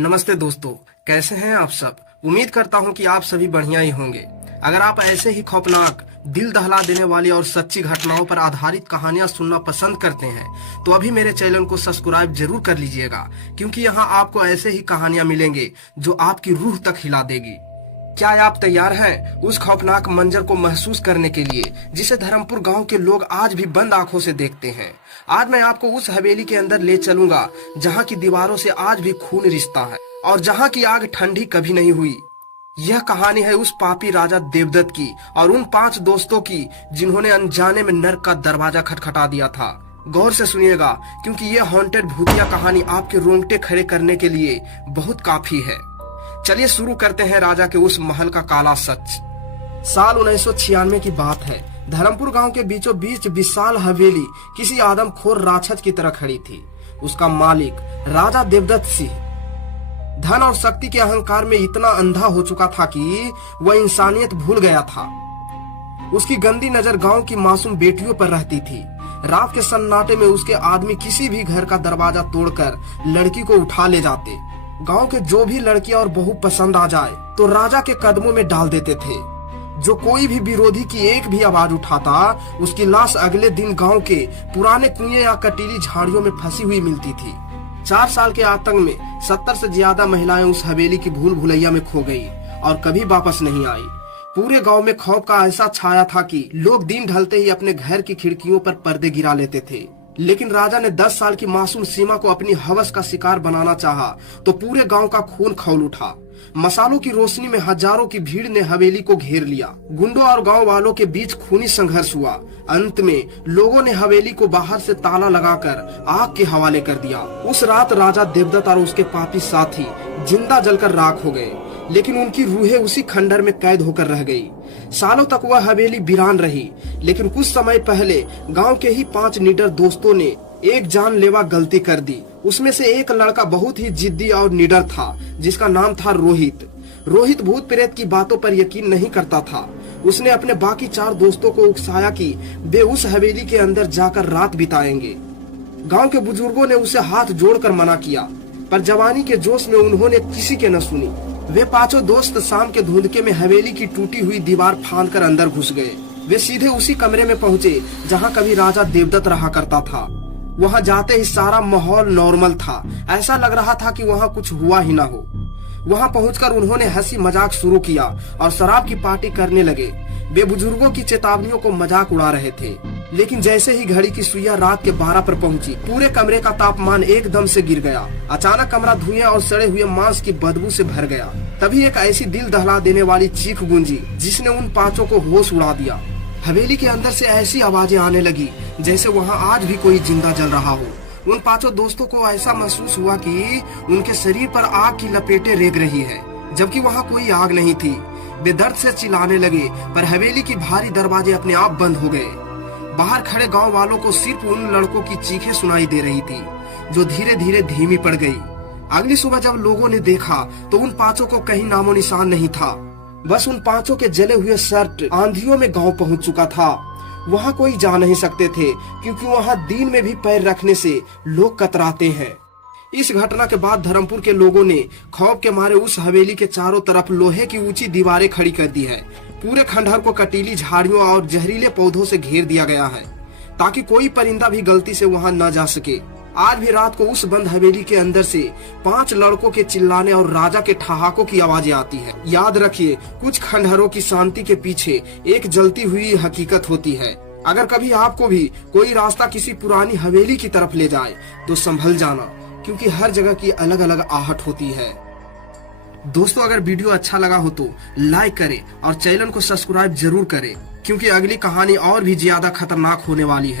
नमस्ते दोस्तों, कैसे हैं आप सब। उम्मीद करता हूं कि आप सभी बढ़िया ही होंगे। अगर आप ऐसे ही खौफनाक, दिल दहला देने वाली और सच्ची घटनाओं पर आधारित कहानियां सुनना पसंद करते हैं तो अभी मेरे चैनल को सब्सक्राइब जरूर कर लीजिएगा, क्योंकि यहां आपको ऐसे ही कहानियां मिलेंगे जो आपकी रूह तक हिला देगी। क्या आप तैयार हैं उस खौफनाक मंजर को महसूस करने के लिए जिसे धर्मपुर गांव के लोग आज भी बंद आंखों से देखते हैं। आज मैं आपको उस हवेली के अंदर ले चलूंगा जहां की दीवारों से आज भी खून रिश्ता है और जहां की आग ठंडी कभी नहीं हुई। यह कहानी है उस पापी राजा देवदत्त की और उन 5 दोस्तों की जिन्होंने अनजाने में नर्क का दरवाजा खटखटा दिया था। गौर से सुनिएगा, क्योंकि यह हॉन्टेड भूतिया कहानी आपके रोंगटे खड़े करने के लिए बहुत काफी है। चलिए शुरू करते हैं राजा के उस महल का काला सच। साल 1996 की बात है। धर्मपुर गांव के बीचों बीच विशाल हवेली किसी आदमखोर राक्षस की तरह खड़ी थी। उसका मालिक राजा देवदत्त सिंह धन और शक्ति के अहंकार में इतना अंधा हो चुका था कि वह इंसानियत भूल गया था। उसकी गंदी नजर गांव की मासूम बेटियों पर रहती थी। रात के सन्नाटे में उसके आदमी किसी भी घर का दरवाजा तोड़कर लड़की को उठा ले जाते। गांव के जो भी लड़कियां और बहू पसंद आ जाए तो राजा के कदमों में डाल देते थे। जो कोई भी विरोधी की एक भी आवाज उठाता, उसकी लाश अगले दिन गांव के पुराने कुएं या कटीली झाड़ियों में फंसी हुई मिलती थी। 4 साल के आतंक में 70 से ज्यादा महिलाएं उस हवेली की भूल भुलैया में खो गई और कभी वापस नहीं आई। पूरे गांव में खौफ का ऐसा छाया था कि लोग दिन ढलते ही अपने घर की खिड़कियों पर पर्दे गिरा लेते थे। लेकिन राजा ने 10 साल की मासूम सीमा को अपनी हवस का शिकार बनाना चाहा तो पूरे गांव का खून खौल उठा। मसालों की रोशनी में हजारों की भीड़ ने हवेली को घेर लिया। गुंडों और गांव वालों के बीच खूनी संघर्ष हुआ। अंत में लोगों ने हवेली को बाहर से ताला लगाकर आग के हवाले कर दिया। उस रात राजा देवदत्त और उसके पापी साथी जिंदा जलकर राख हो गए, लेकिन उनकी रूहें उसी खंडर में कैद होकर रह गई। सालों तक वह हवेली वीरान रही, लेकिन कुछ समय पहले गांव के ही 5 निडर दोस्तों ने एक जानलेवा गलती कर दी। उसमें से एक लड़का बहुत ही जिद्दी और निडर था, जिसका नाम था रोहित। रोहित भूत प्रेत की बातों पर यकीन नहीं करता था। उसने अपने बाकी 4 दोस्तों को उकसाया कि वे उस हवेली के अंदर जाकर रात बिताएंगे। गांव के बुजुर्गों ने उसे हाथ जोड़कर मना किया, पर जवानी के जोश में उन्होंने किसी के न सुनी। वे 5 दोस्त शाम के धुंधके में हवेली की टूटी हुई दीवार फांदकर अंदर घुस गए। वे सीधे उसी कमरे में पहुंचे जहां कभी राजा देवदत्त रहा करता था। वहां जाते ही सारा माहौल नॉर्मल था। ऐसा लग रहा था कि वहां कुछ हुआ ही ना हो। वहां पहुंचकर उन्होंने हंसी मजाक शुरू किया और शराब की पार्टी करने लगे। वे बुजुर्गों की चेतावनियों को मजाक उड़ा रहे थे, लेकिन जैसे ही घड़ी की सुइयां रात के 12 पर पहुंची, पूरे कमरे का तापमान एकदम से गिर गया। अचानक कमरा धुएं और सड़े हुए मांस की बदबू से भर गया। तभी एक ऐसी दिल दहला देने वाली चीख गूंजी जिसने उन 5 को होश उड़ा दिया। हवेली के अंदर से ऐसी आवाजें आने लगी जैसे वहां आज भी कोई जिंदा जल रहा हो। उन 5 दोस्तों को ऐसा महसूस हुआ कि उनके शरीर पर आग की लपेटें रेग रही है, जबकि वहां कोई आग नहीं थी। वे दर्द से चिल्लाने लगे, पर हवेली की भारी दरवाजे अपने आप बंद हो गए। बाहर खड़े गांव वालों को सिर्फ उन लड़कों की चीखें सुनाई दे रही थी, जो धीरे धीरे धीमी पड़ गई। अगली सुबह जब लोगों ने देखा तो उन 5 को कहीं नामो निशान नहीं था। बस उन 5 के जले हुए शर्ट आंधियों में गांव पहुंच चुका था। वहां कोई जा नहीं सकते थे, क्योंकि वहां दिन में भी पैर रखने से लोग कतराते हैं। इस घटना के बाद धर्मपुर के लोगों ने खौफ के मारे उस हवेली के चारों तरफ लोहे की ऊंची दीवारें खड़ी कर दी है। पूरे खंडहर को कटीली झाड़ियों और जहरीले पौधों से घेर दिया गया है, ताकि कोई परिंदा भी गलती से वहां न जा सके। आज भी रात को उस बंद हवेली के अंदर से 5 लड़कों के चिल्लाने और राजा के ठहाकों की आवाजें आती है। याद रखिए, कुछ खंडहरों की शांति के पीछे एक जलती हुई हकीकत होती है। अगर कभी आपको भी कोई रास्ता किसी पुरानी हवेली की तरफ ले जाए तो संभल जाना, क्योंकि हर जगह की अलग अलग आहट होती है। दोस्तों, अगर वीडियो अच्छा लगा हो तो लाइक करें और चैनल को सब्सक्राइब जरूर करें, क्योंकि अगली कहानी और भी ज्यादा खतरनाक होने वाली है।